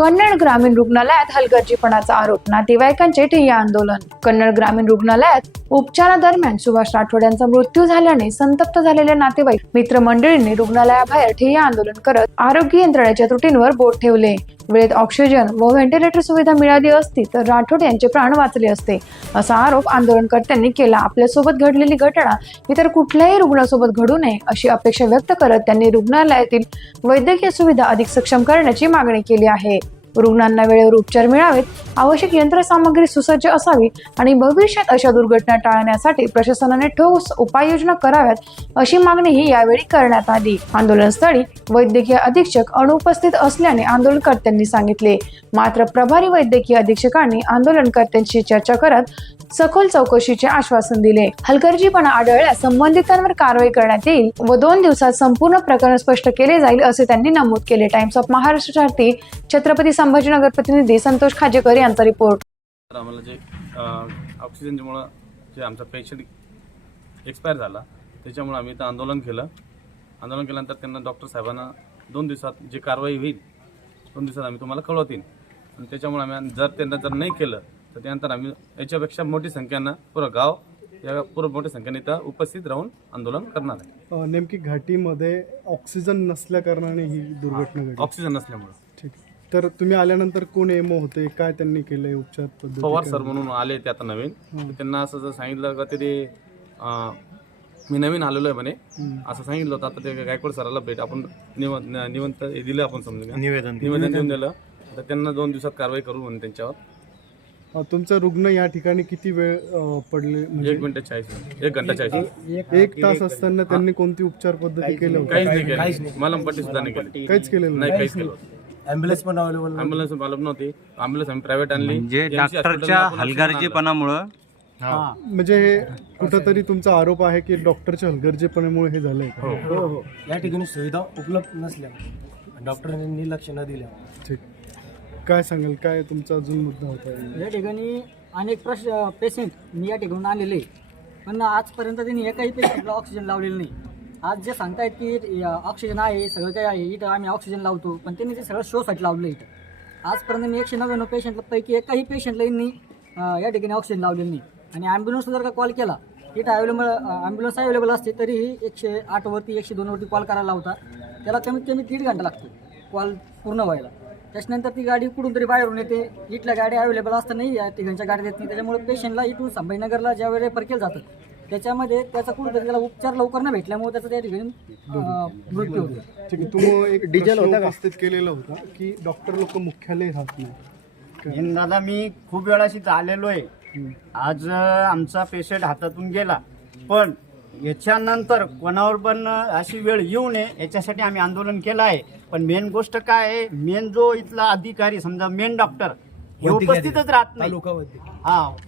कन्नड ग्रामीण रुग्णालयात हलगर्जीपणाचा आरोप, नातेवाईकांचे ठिय्या आंदोलन। कन्नड ग्रामीण रुग्णालयात उपचारादरम्यान सुभाष राठोड यांचा मृत्यू झाल्याने संतप्त झालेले नातेवाईक मित्रमंडळींनी रुग्णालयाबाहेर ठिय्या आंदोलन करत आरोग्य यंत्रणेच्या त्रुटींवर बोट ठेवले। वेळेत ऑक्सिजन व व्हेंटिलेटर सुविधा मिळाली असती तर राठोड यांचे प्राण वाचले असते, असा आरोप आंदोलनकर्त्यांनी केला। आपल्यासोबत घडलेली घटना इतर कुठल्याही रुग्णासोबत घडू नये अशी अपेक्षा व्यक्त करत त्यांनी रुग्णालयातील वैद्यकीय सुविधा अधिक सक्षम करण्याची मागणी केली आहे। रुग्णांना वेळेवर उपचार मिळावेत, आवश्यक यंत्रसामग्री सुसज्ज असावी आणि भविष्यात अशा दुर्घटना टाळण्यासाठी प्रशासनाने ठोस उपाययोजना कराव्यात अशी मागणीही यावेळी करण्यात आली। आंदोलनस्थळी वैद्यकीय अधीक्षक अनुपस्थित असल्याने आंदोलनकर्त्यांनी सांगितले। मात्र प्रभारी वैद्यकीय अधीक्षकांनी आंदोलनकर्त्यांशी चर्चा करत सखोल चौकशीचे आश्वासन दिले। हलगर्जीपणा आढळल्यास संबंधितांवर कारवाई करण्यात येईल व 2 दिवसात संपूर्ण प्रकरण स्पष्ट केले जाईल असे त्यांनी नमूद केले। टाइम्स ऑफ महाराष्ट्रासाठी छत्रपती संभाजीनगर प्रतिनिधी संतोष खाजेकर यांचा रिपोर्ट। आम्हाला जे ऑक्सिजनमुळे जे आमचा पेशंट एक्सपायर झाला त्याच्यामुळे आम्ही इथं आंदोलन केल्यानंतर त्यांना डॉक्टर साहेबांना 2 दिवसात जी कारवाई होईल 2 दिवसात आम्ही तुम्हाला कळवतील आणि त्याच्यामुळे आम्ही जर नाही केलं तर त्यानंतर आम्ही याच्यापेक्षा मोठी संख्येनं पुरं गाव या पूर्ण मोठ्या संख्येने इथं उपस्थित राहून आंदोलन करणार आहे। नेमकी घाटीमध्ये ऑक्सिजन नसल्या कारणाने ही दुर्घटना घडली। ऑक्सिजन नसल्यामुळे। ठीक, तर तुम्ही आल्यानंतर कोण एमओ होते, काय त्यांनी केलंय, उपचार पद्धती? पवार सर म्हणून आले ते आता नवीन, त्यांना असं जर सांगितलं का तरी मी नवीन आलेलो आहे म्हणे असं सांगितलं होतं। आता ते गायकवाड सराला भेट आपण निवंत दिलं, आपण समजून निवेदन देऊन दिलं तर त्यांना 2 दिवसात कारवाई करू म्हणून त्यांच्यावर। तुमचा रुग्ण या ठिकाणी किती वेळ पडले? 1 मिनिट 40 1 घंटा 40 1 तास असताना त्यांनी कोणती उपचार पद्धती केली? काहीच नाही, मलमपट्टी सुद्धा नाही केली, काहीच केलेलं नाही, काहीच केलं। ॲम्ब्युलन्स पण अवेलेबल नव्हती, ॲम्ब्युलन्स आम्ही प्रायव्हेट आणली। म्हणजे डॉक्टरच्या हलगर्जीपणामुळे म्हणजे हे कुठंतरी तुमचा आरोप आहे की डॉक्टरच्या हलगर्जीपणामुळे हे झालंय? हो, या ठिकाणी सुविधा उपलब्ध नसल्या डॉक्टरांनी लक्ष न दिल्या। ठीक, काय सांगाल, काय तुमचा अजून मुद्दा होता? या ठिकाणी अनेक पेशंट मी या ठिकाणून आलेले, पण आजपर्यंत त्यांनी एकाही पेशंटला ऑक्सिजन लावलेलं नाही। आज जे सांगतायत की ऑक्सिजन आहे, सगळं काही आहे, इथं आम्ही ऑक्सिजन लावतो, पण त्यांनी ते सगळं शोसाठी लावलं इथं। आजपर्यंत मी 199 पेशंटपैकी एकाही पेशंटला यांनी या ठिकाणी ऑक्सिजन लावलेलं नाही। आणि ॲम्ब्युलन्स जर का कॉल केला, इथं ॲम्ब्युलन्स अवेलेबल असते तरीही 108 वरती 102 वरती कॉल करायला लावता, त्याला कमीत कमी 1.5 घंटा लागतो कॉल पूर्ण व्हायला। त्याच्यानंतर ती गाडी कुठून तरी बाहेरून येते, इथल्या गाड्या अवेलेबल असतानाही या ठिकाणच्या गाड्या देत नाही। त्याच्यामुळे पेशंटला इथून संभाजीनगरला ज्या वेळेला रेफर केलं जातं त्याच्यामध्ये त्याचा कुठेतरी त्याला उपचार लवकर न भेटल्यामुळे त्याचा त्या ठिकाणी मृत्यू होतो। ठीक आहे, तुम्ही एक डिझेल उपस्थित केलेला होता की डॉक्टर लोक मुख्यालय राहत नाही? दादा, मी खूप वेळाशी आलेलो आहे। आज आमचा पेशंट हातातून गेला, पण याच्यानंतर कोणावर पण अशी वेळ येऊ नये याच्यासाठी आम्ही आंदोलन केलं आहे। पण मेन गोष्ट काय आहे, मेन जो इथला अधिकारी, समजा मेन डॉक्टर हे उपस्थितच राहत नाही।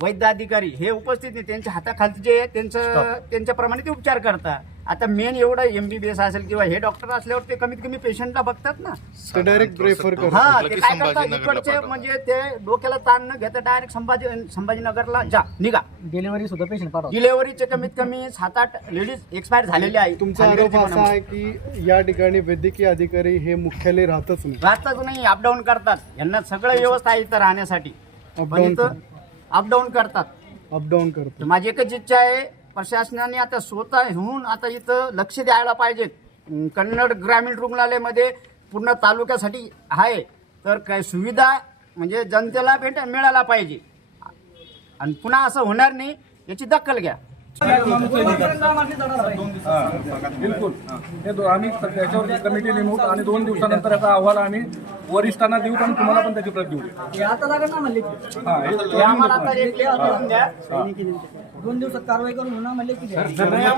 वैद्य अधिकारी हे उपस्थित नाही, त्यांच्या हाताखालचे जे त्यांच्याप्रमाणे ते उपचार करतात। आता मेन एवढं MBBS असेल किंवा हे डॉक्टर असल्यावर ते कमीत कमी पेशंटला बघतात ना, ते डायरेक्ट प्रेफर ते काय करतात इकडचे, म्हणजे ते डोक्याला ताण न घेता डायरेक्ट संभाजीनगरला निघा। डिलिव्हरी सुद्धा पेशंट पाठवतात। डिलिव्हरीचे कमीत कमी 7-8 लेडीज एक्सपायर झालेले आहे। तुमचा आरोप असा आहे की या ठिकाणी वैद्यकीय अधिकारी हे मुख्यालय राहतच नाही, अपडाऊन करतात। यांना सगळं व्यवस्था आहे इथं राहण्यासाठी, पण इथं अपडाऊन करतात। माझी एकच इच्छा आहे, प्रशासनाने आता स्वतः होऊन आता इथं लक्ष द्यायला पाहिजे। कन्नड ग्रामीण रुग्णालयामध्ये पूर्ण तालुक्यासाठी आहे, तर काय सुविधा म्हणजे जनतेला मिळायला पाहिजे आणि पुन्हा असं होणार नाही याची दखल घ्या। बिलकुल, हे आम्ही त्याच्यावर कमिटी नेमू आणि 2 दिवसानंतर याचा अहवाल आम्ही वरिष्ठांना देऊ आणि तुम्हाला पण त्याची प्रत देऊ। 2 दिवसात कारवाई करून म्हणले की